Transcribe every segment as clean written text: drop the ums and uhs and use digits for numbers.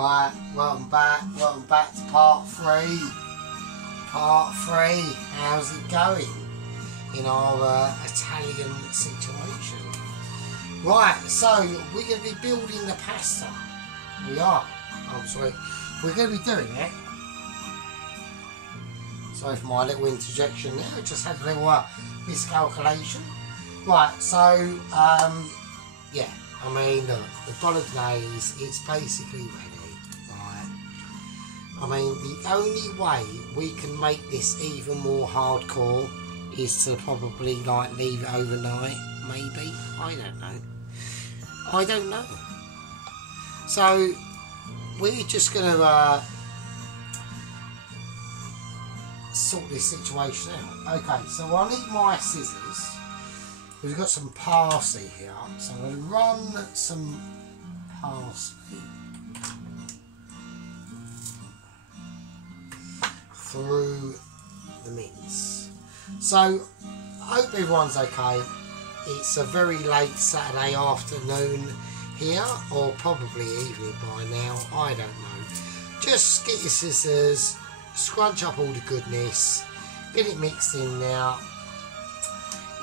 Right, welcome back to part 3. Part 3, how's it going in our Italian situation? Right, so we're going to be building the pasta. We are, I'm sorry, we're going to be doing it. Sorry for my little interjection there, I just had a little miscalculation. Right, so, yeah, I mean, look, the bolognese, it's basically ready, right? I mean, the only way we can make this even more hardcore is to probably, like, leave it overnight, maybe. I don't know. So, we're just going to sort this situation out. Okay, so I need my scissors. We've got some parsley here, so I'm going to run some parsley through the mince. So, I hope everyone's okay. It's a very late Saturday afternoon here, or probably evening by now, I don't know. Just get your scissors, scrunch up all the goodness, get it mixed in now.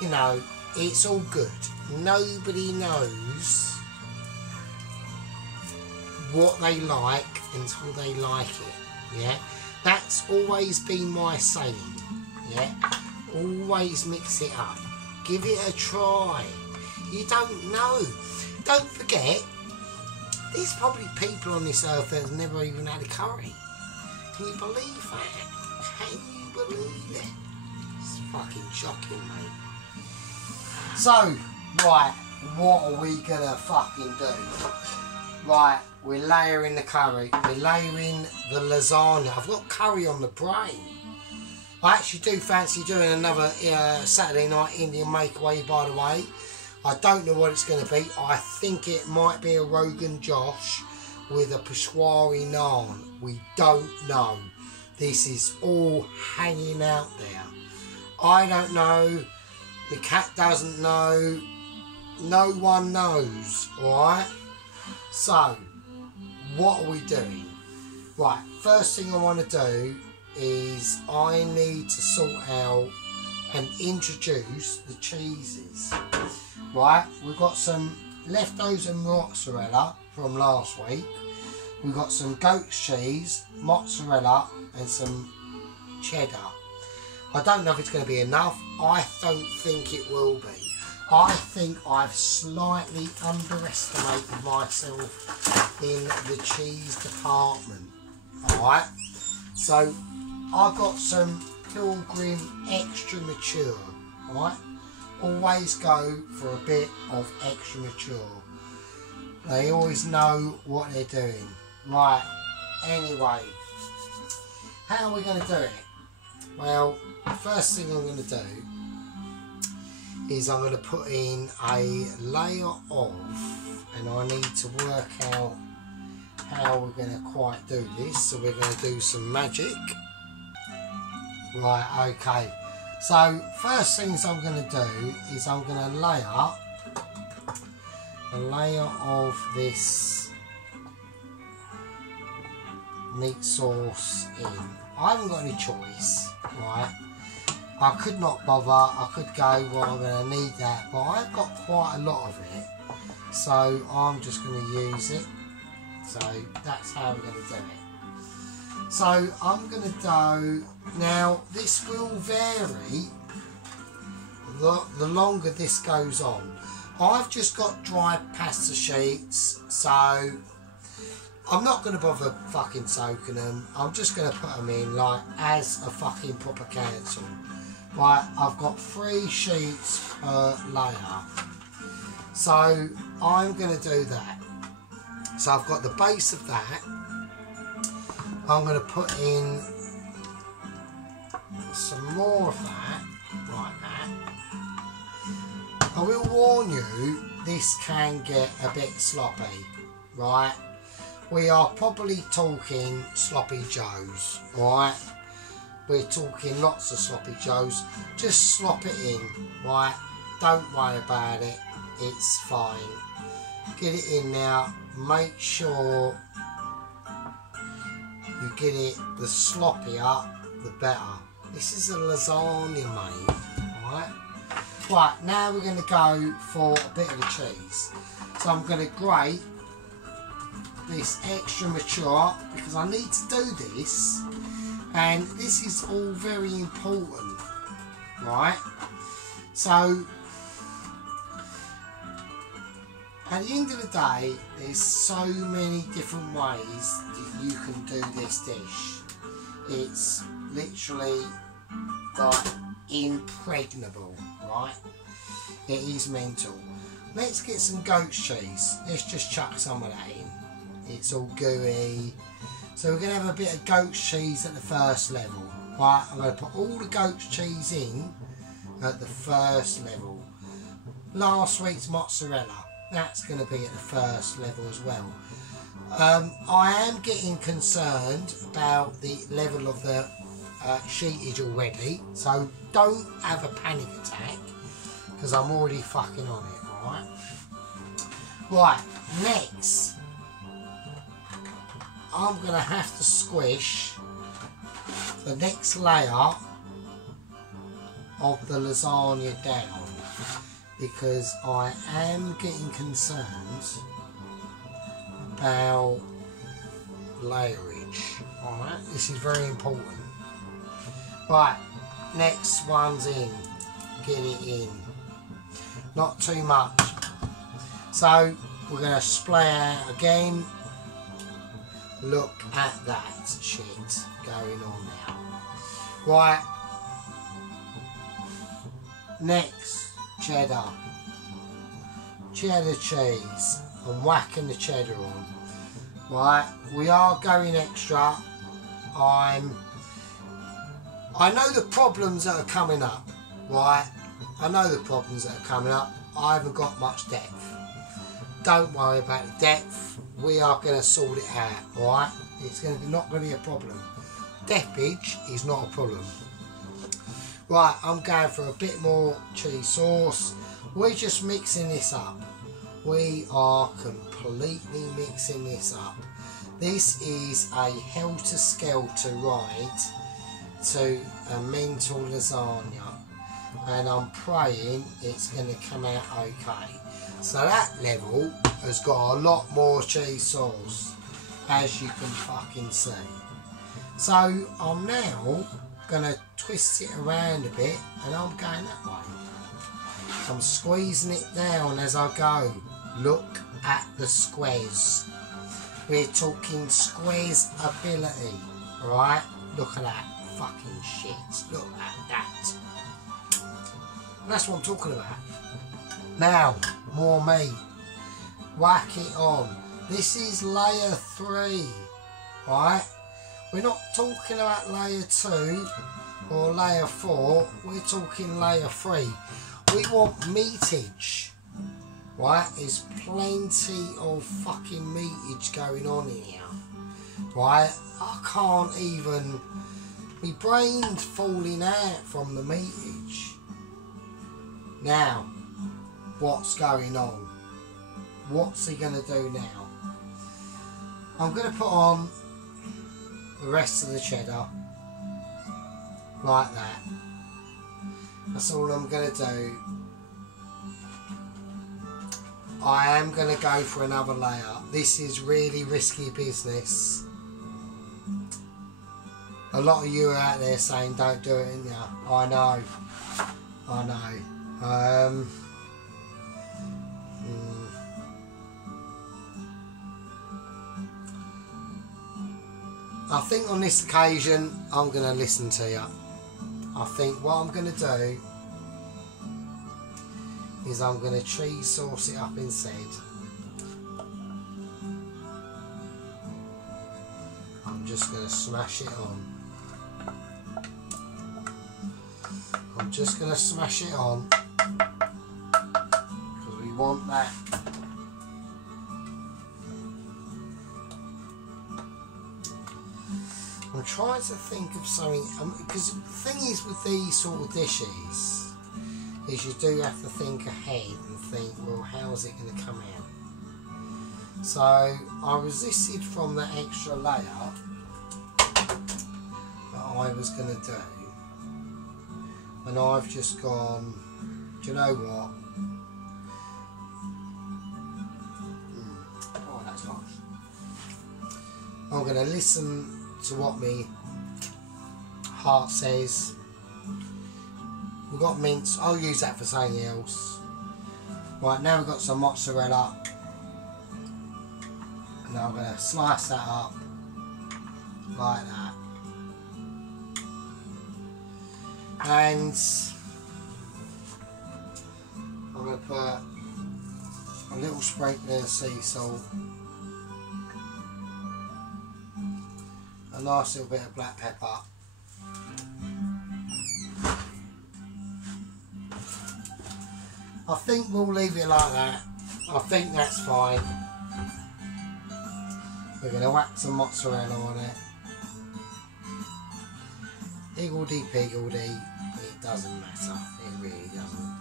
You know, it's all good. Nobody knows what they like until they like it, yeah? That's always been my saying, yeah? Always mix it up. Give it a try. You don't know. Don't forget, there's probably people on this earth that have never even had a curry. Can you believe that? Can you believe it? It's fucking shocking, mate. So, right, what are we gonna fucking do? Right, we're layering the curry. We're layering the lasagna. I've got curry on the brain. I actually do fancy doing another Saturday night Indian makeaway, by the way. I don't know what it's going to be. I think it might be a Rogan Josh with a Peshwari naan. We don't know. This is all hanging out there. I don't know. The cat doesn't know. No one knows. Alright? So, what are we doing? Right, first thing I want to do is I need to sort out and introduce the cheeses. Right, we've got some leftovers and mozzarella from last week. We've got some goat's cheese, mozzarella and some cheddar. I don't know if it's going to be enough. I don't think it will be. I think I've slightly underestimated myself in the cheese department. Alright, so I've got some Pilgrim extra mature. Alright, always go for a bit of extra mature. They always know what they're doing. Right, anyway, how are we going to do it? Well, the first thing I'm going to do is I'm going to put in a layer of, and I need to work out how we're going to quite do this, so we're going to do some magic. Right, okay, so first things I'm going to do is I'm going to layer a layer of this meat sauce in. I haven't got any choice, right? I could not bother, I could go, well, I'm going to need that, but I've got quite a lot of it, so I'm just going to use it. So that's how we're going to do it. So I'm going to do, now this will vary the longer this goes on. I've just got dried pasta sheets, so I'm not going to bother fucking soaking them. I'm just going to put them in like as a fucking proper cancel. Right, I've got 3 sheets per layer. So I'm going to do that. So I've got the base of that. I'm going to put in some more of that, like that. I will warn you, this can get a bit sloppy, right? We are probably talking sloppy joes, right? We're talking lots of sloppy joes. Just slop it in, right? Don't worry about it, it's fine. Get it in now, make sure you get it, the sloppier, the better. This is a lasagna, mate. Alright? Right, now we're going to go for a bit of the cheese. So I'm going to grate this extra mature because I need to do this, and this is all very important, right? So at the end of the day, there's so many different ways that you can do this dish. It's literally like impregnable, right? It is mental. Let's get some goat's cheese. Let's just chuck some of that in. It's all gooey. So we're going to have a bit of goat's cheese at the first level. Right, I'm going to put all the goat's cheese in at the first level. Last week's mozzarella, that's going to be at the first level as well. I am getting concerned about the level of the sheetage already, so don't have a panic attack because I'm already fucking on it, alright? Right, next I'm going to have to squish the next layer of the lasagna down because I am getting concerned about layerage. Alright, this is very important. Right, next one's in. Get it in. Not too much. So we're going to splay out again. Look at that shit going on now. Right. Next, cheddar. Cheddar cheese. I'm whacking the cheddar on. Right. We are going extra. I know the problems that are coming up. Right. I know the problems that are coming up. I haven't got much depth. Don't worry about the depth. We are going to sort it out, alright? It's not going to be a problem. Depthage is not a problem. Right, I'm going for a bit more cheese sauce. We're just mixing this up. We are completely mixing this up. This is a helter-skelter ride to a mental lasagna. And I'm praying it's going to come out okay. So that level has got a lot more cheese sauce, as you can fucking see. So I'm now going to twist it around a bit and I'm going that way. I'm squeezing it down as I go. Look at the squares. We're talking squares ability, right? Look at that fucking shit. Look at that. That's what I'm talking about. Now, more meat. Whack it on. This is layer 3, right? We're not talking about layer 2 or layer 4. We're talking layer 3. We want meatage, right? There's plenty of fucking meatage going on here, right? I can't even... My brain's falling out from the meatage. Now, what's going on? What's he going to do now? I'm going to put on the rest of the cheddar like that. That's all I'm going to do. I am going to go for another layer. This is really risky business. A lot of you are out there saying don't do it, in there. I know. I know. I think on this occasion I'm going to listen to you. I think what I'm going to do is I'm going to cheese sauce it up instead. I'm just going to smash it on. I'm just going to smash it on because we want that. I'm trying to think of something, because the thing is with these sort of dishes is you do have to think ahead and think, well, how's it going to come out? So I resisted from that extra layer I was going to do, and I've just gone, do you know what? Oh, that's nice. I'm going to listen to what my heart says. We've got mince. I'll use that for something else. Right, now we've got some mozzarella. And I'm going to slice that up like that. And I'm going to put a little sprinkling of sea salt. A nice little bit of black pepper. I think we'll leave it like that. I think that's fine. We're going to whack some mozzarella on it. Higgledy-piggledy. It doesn't matter. It really doesn't.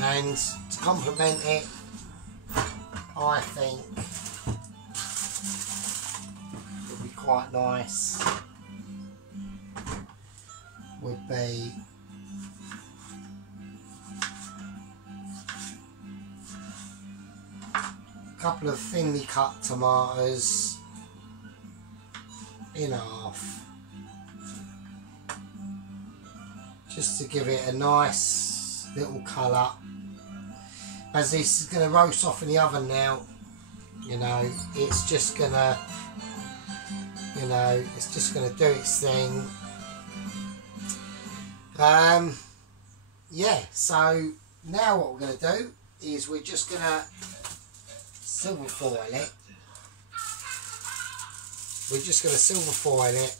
And to complement it, I think would be quite nice. Would be a couple of thinly cut tomatoes in half, just to give it a nice little colour. As this is going to roast off in the oven now, you know, it's just going to, you know, it's just going to do its thing. Yeah, so now what we're going to do is we're just going to silver foil it. We're just going to silver foil it.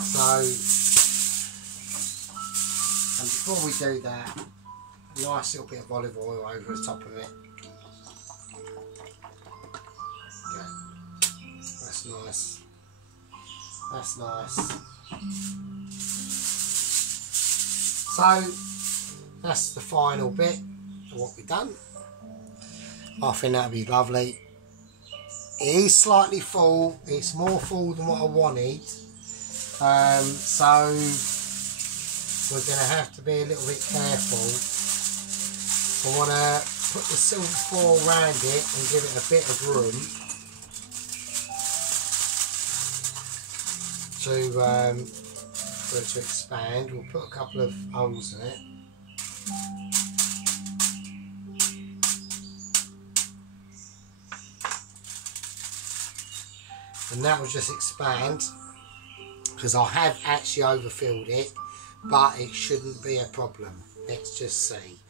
So, and before we do that, a nice little bit of olive oil over the top of it. Yeah, that's nice. That's nice. So, that's the final bit of what we've done. I think that'd be lovely. It is slightly full. It's more full than what I wanted. So we're going to have to be a little bit careful. I want to put the silver foil around it and give it a bit of room to for it to expand. We'll put a couple of holes in it. And that will just expand, because I have actually overfilled it, but it shouldn't be a problem. Let's just see.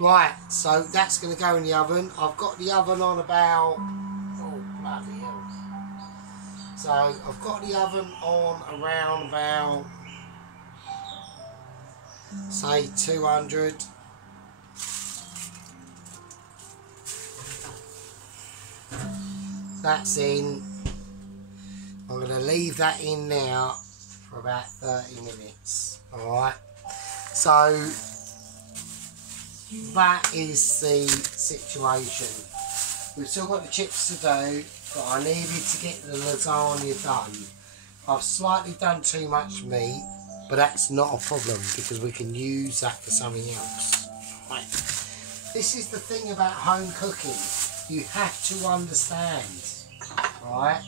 Right, so that's going to go in the oven. I've got the oven on about, oh bloody hell. So I've got the oven on around about, say 200. That's in. I'm going to leave that in now for about 30 minutes. Alright, so that is the situation. We've still got the chips to do, but I needed to get the lasagna done. I've slightly done too much meat, but that's not a problem because we can use that for something else. Right. This is the thing about home cooking. You have to understand, right?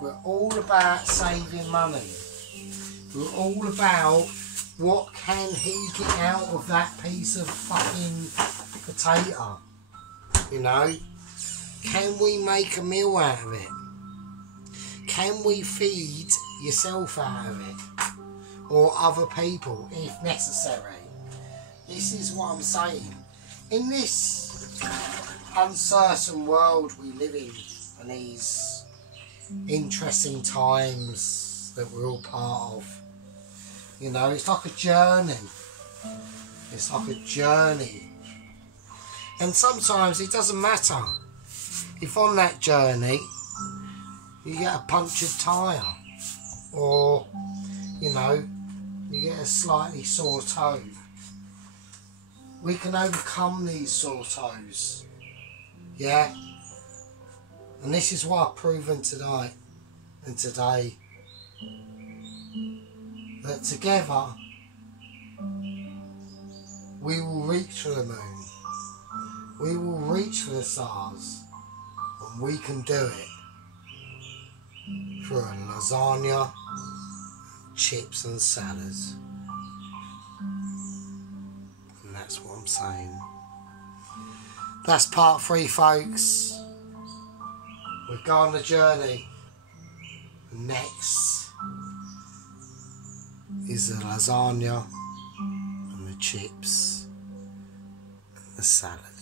We're all about saving money. We're all about what can he get out of that piece of fucking potato. You know? Can we make a meal out of it? Can we feed yourself out of it? Or other people, if necessary? This is what I'm saying. In this uncertain world we live in, and these interesting times that we're all part of, you know, it's like a journey. It's like a journey. And sometimes it doesn't matter if on that journey you get a punctured tyre, or, you know, you get a slightly sore toe. We can overcome these sore toes, yeah? And this is what I've proven tonight and today, that together we will reach for the moon, we will reach for the stars, and we can do it through a lasagna, chips and salads. And that's what I'm saying. That's part 3, folks. We've gone on the journey. Next is the lasagna and the chips and the salad.